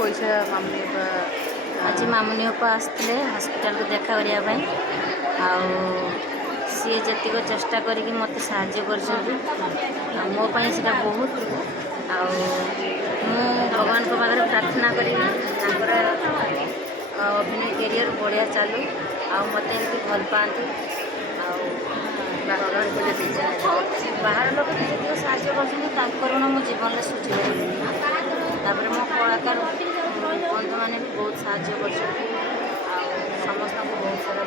पैसा मामूनी आज मामुनी बापा आसते हस्पिटाल को देखा करने सी जी चेष्टा करके मत साहाଯ୍य कर मोपाई से बहुत भगवान को पाखे प्रार्थना करी अभिनय कैरियर बढ़िया चलू मत एमती भल पाती बाहर लोग जी साहय कर मो जीवन में सुझी पारे मो कलाकार बंधु मैंने भी बहुत साहय कर समस्त को बहुत सारा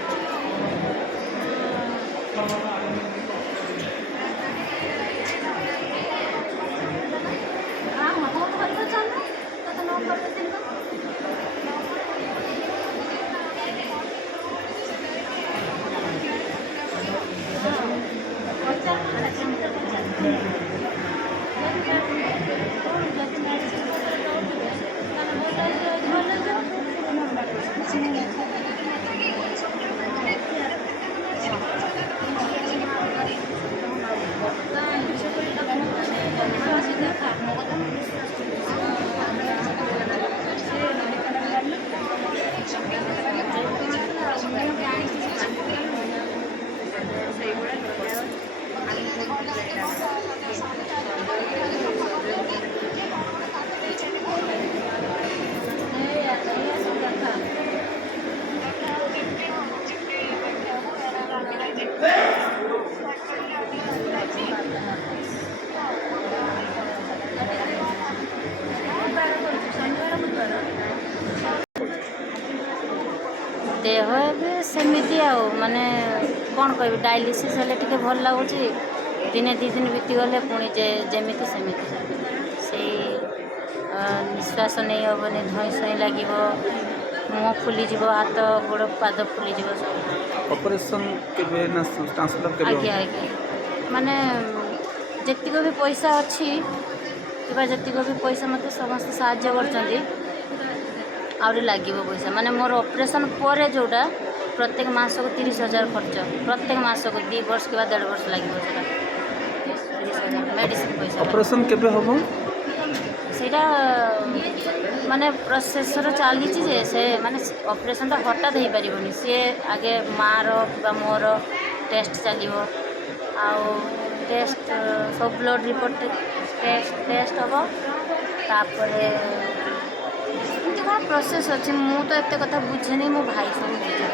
देह सेमती माने कौन कह डायलिसिस हेल्ले टी भल लगुच दिने दी दिन बीती गले पुणी जमीती सेमती से निश्वास नहीं हेनी धई सई लगे मुँह फुलीज हाथ गोड़ पाद फुलीज सब ऑपरेशन आज्ञा आज्ञा माने जितक भी पैसा अच्छी जितक भी पैसा मत समस्त साहाଯ୍य कर आउरी लगे पैसा माने मोर ऑपरेशन पर जोटा प्रत्येक मास को 30,000 खर्च प्रत्येक मास को 2 वर्ष के 1.5 वर्ष लगे 30,000 मेडिसिन पैसा ऑपरेशन केबे होबो सेटा माने प्रोसेस चली से माने ऑपरेशन टा हठात हो पारिबनी सी आगे मार कि मोर टेस्ट चलो टेस्ट सब ब्लड रिपोर्ट टेस्ट हम तापर प्रोसेस अच्छे मु तो एत कथा बुझेनी मो भाई सब बुझे